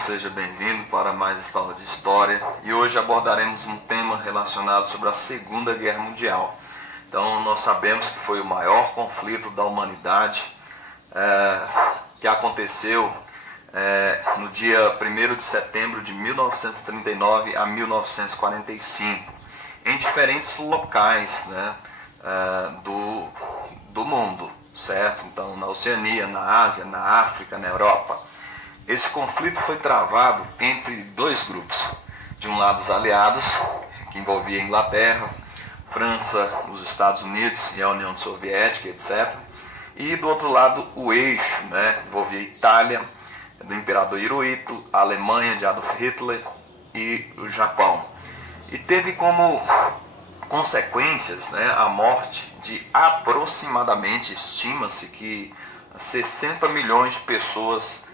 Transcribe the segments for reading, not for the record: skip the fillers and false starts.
seja bem-vindo para mais esta aula de História e hoje abordaremos um tema relacionado sobre a Segunda Guerra Mundial. Então, nós sabemos que foi o maior conflito da humanidade que aconteceu no dia 1º de setembro de 1939 a 1945, em diferentes locais, do mundo, certo? Então, na Oceania, na Ásia, na África, na Europa. Esse conflito foi travado entre dois grupos. De um lado, os aliados, que envolvia a Inglaterra, França, os Estados Unidos e a União Soviética, etc. E do outro lado, o eixo, que envolvia a Itália, do Imperador Hirohito, a Alemanha de Adolf Hitler e o Japão. E teve como consequências a morte de aproximadamente, estima-se que 60 milhões de pessoas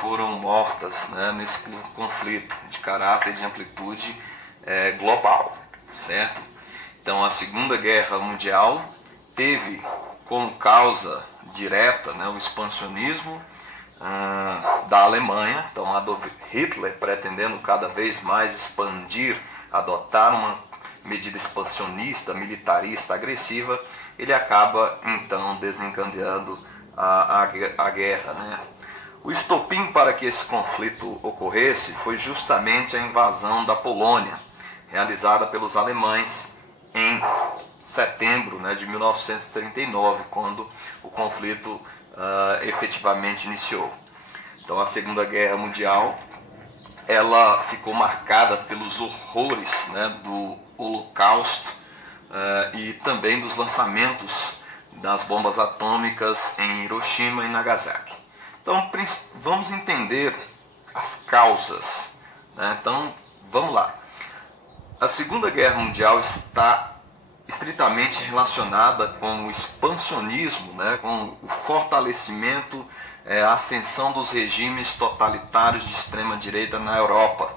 foram mortas nesse conflito de caráter de amplitude global, certo? Então, a Segunda Guerra Mundial teve como causa direta o expansionismo da Alemanha. Então, Adolf Hitler, pretendendo cada vez mais expandir, adotar uma medida expansionista, militarista, agressiva, ele acaba então desencadeando a guerra. O estopim para que esse conflito ocorresse foi justamente a invasão da Polônia, realizada pelos alemães em setembro de 1939, quando o conflito efetivamente iniciou. Então, a Segunda Guerra Mundial ela ficou marcada pelos horrores do Holocausto e também dos lançamentos das bombas atômicas em Hiroshima e Nagasaki. Então, vamos entender as causas. Então, vamos lá. A Segunda Guerra Mundial está estritamente relacionada com o expansionismo, com o fortalecimento, a ascensão dos regimes totalitários de extrema-direita na Europa.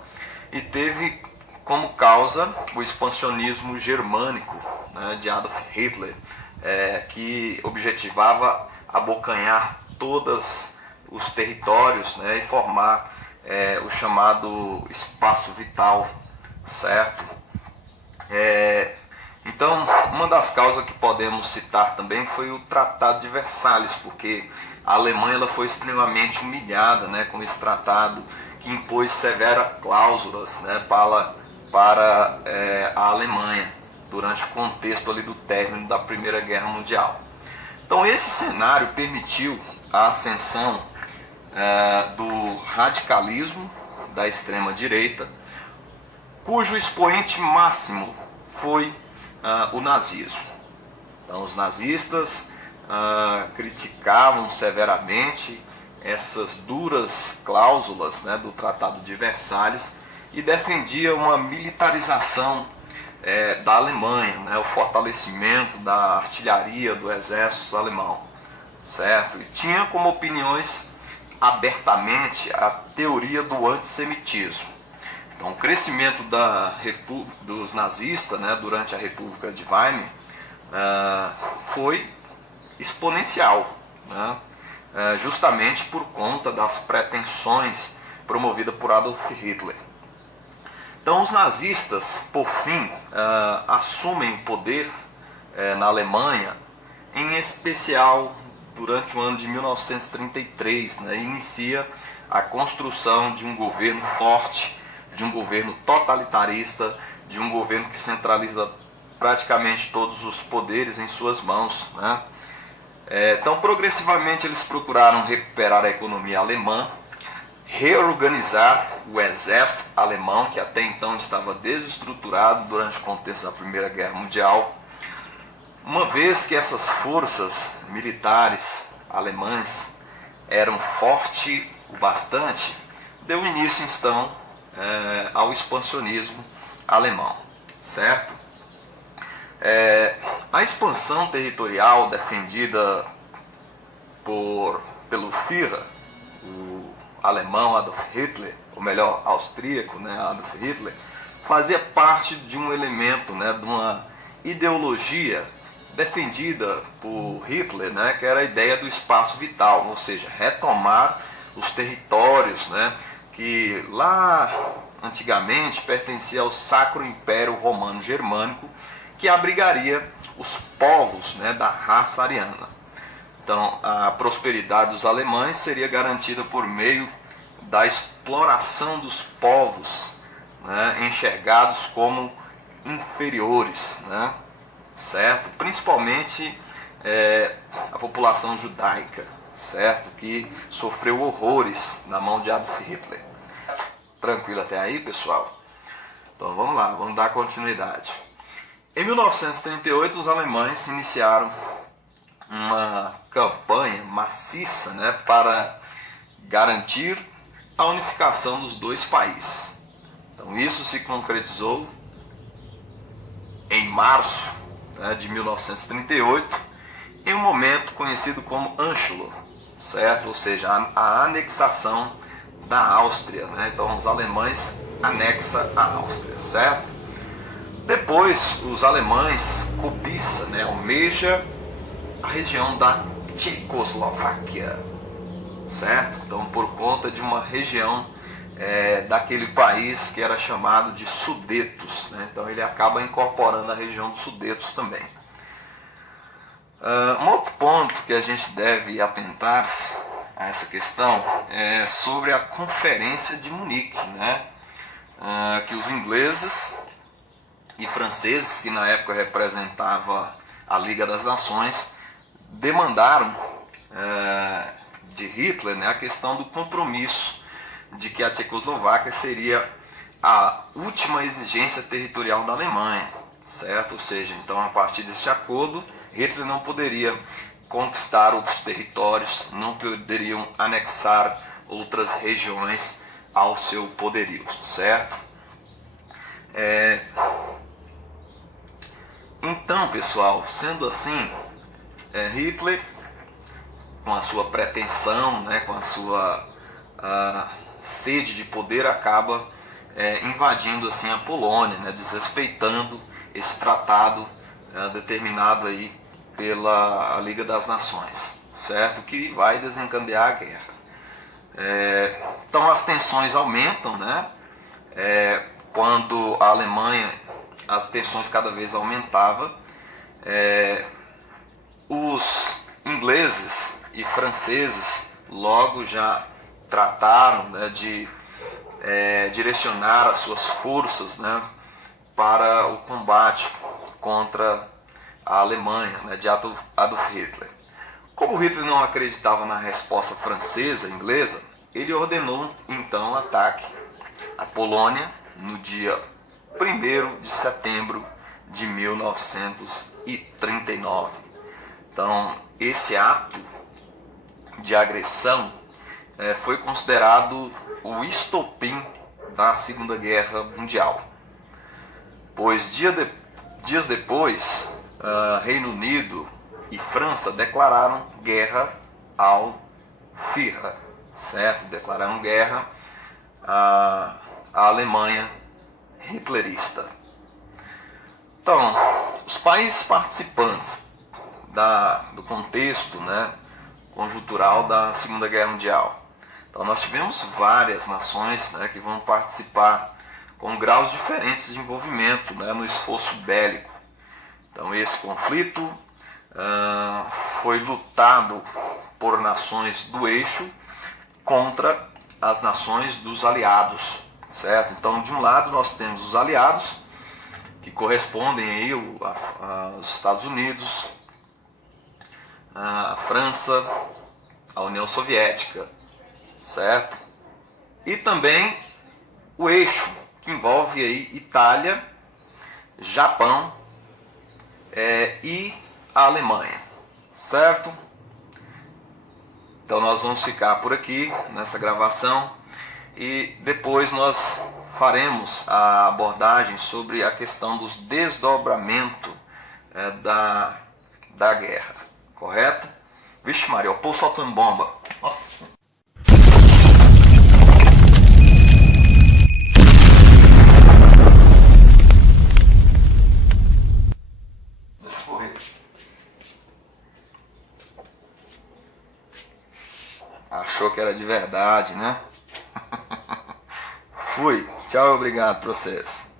E teve como causa o expansionismo germânico de Adolf Hitler, que objetivava abocanhar todos os territórios e formar o chamado espaço vital, certo? Então, uma das causas que podemos citar também foi o Tratado de Versalhes, porque a Alemanha ela foi extremamente humilhada com esse tratado, que impôs severas cláusulas para a Alemanha, durante o contexto ali do término da Primeira Guerra Mundial. Então, esse cenário permitiu a ascensão do radicalismo da extrema-direita, cujo expoente máximo foi o nazismo. Então, os nazistas criticavam severamente essas duras cláusulas do Tratado de Versalhes e defendiam uma militarização da Alemanha, o fortalecimento da artilharia do exército alemão, certo? E tinha como opiniões abertamente a teoria do antissemitismo. Então, o crescimento dos nazistas durante a República de Weimar foi exponencial, justamente por conta das pretensões promovidas por Adolf Hitler. Então, os nazistas, por fim, assumem o poder na Alemanha, em especial durante o ano de 1933, e inicia a construção de um governo forte, de um governo totalitarista, de um governo que centraliza praticamente todos os poderes em suas mãos. Então, progressivamente, eles procuraram recuperar a economia alemã, reorganizar o exército alemão, que até então estava desestruturado durante o contexto da Primeira Guerra Mundial. Uma vez que essas forças militares alemãs eram fortes o bastante, deu início, então, ao expansionismo alemão, certo? A expansão territorial defendida pelo Führer, o alemão Adolf Hitler, ou melhor, austríaco Adolf Hitler, fazia parte de um elemento, de uma ideologia defendida por Hitler, que era a ideia do espaço vital, ou seja, retomar os territórios que lá antigamente pertencia ao Sacro Império Romano Germânico, que abrigaria os povos, né, da raça ariana. Então, a prosperidade dos alemães seria garantida por meio da exploração dos povos, né, enxergados como inferiores, né, certo? Principalmente a população judaica, certo? Que sofreu horrores na mão de Adolf Hitler. Tranquilo até aí, pessoal? Então vamos lá, vamos dar continuidade. Em 1938, os alemães iniciaram uma campanha maciça, né, para garantir a unificação dos dois países. Então isso se concretizou em março, né, de 1938, em um momento conhecido como Anschluss, certo? Ou seja, a anexação da Áustria, né? Então os alemães anexam a Áustria, certo? Depois os alemães cobiçam, né, almeja a região da Tchecoslováquia, certo? Então por conta de uma região daquele país que era chamado de Sudetos, né? Então ele acaba incorporando a região dos Sudetos também. Um outro ponto que a gente deve atentar-se a essa questão é sobre a Conferência de Munique, né? Que os ingleses e franceses, que na época representava a Liga das Nações, demandaram de Hitler, né, a questão do compromisso de que a Tchecoslováquia seria a última exigência territorial da Alemanha, certo? Ou seja, então a partir desse acordo, Hitler não poderia conquistar outros territórios, não poderiam anexar outras regiões ao seu poderio, certo? Então, pessoal, sendo assim, Hitler, com a sua pretensão, né, com a sua sede de poder, acaba invadindo assim a Polônia, né, desrespeitando esse tratado determinado aí pela Liga das Nações, certo? Que vai desencadear a guerra. Então as tensões aumentam, né? Quando a Alemanha, as tensões cada vez aumentavam, os ingleses e franceses logo já trataram, né, de direcionar as suas forças, né, para o combate contra a Alemanha, né, de Adolf Hitler. Como Hitler não acreditava na resposta francesa e inglesa, ele ordenou então o ataque à Polônia no dia 1º de setembro de 1939. Então, esse ato de agressão foi considerado o estopim da Segunda Guerra Mundial, pois dias depois, Reino Unido e França declararam guerra ao Führer, certo? Declararam guerra à Alemanha hitlerista. Então, os países participantes do contexto, né, conjuntural da Segunda Guerra Mundial. Então, nós tivemos várias nações, né, que vão participar com graus diferentes de envolvimento, né, no esforço bélico. Então, esse conflito foi lutado por nações do eixo contra as nações dos aliados, certo? Então, de um lado nós temos os aliados, que correspondem aí aos Estados Unidos, a França, a União Soviética, certo? E também o eixo, que envolve aí Itália, Japão e a Alemanha, certo? Então nós vamos ficar por aqui nessa gravação e depois nós faremos a abordagem sobre a questão dos desdobramentos da guerra, correto? Vixe Maria, o povo soltando bomba. Nossa. Deixa eu correr. Achou que era de verdade, né? Fui. Tchau e obrigado para vocês.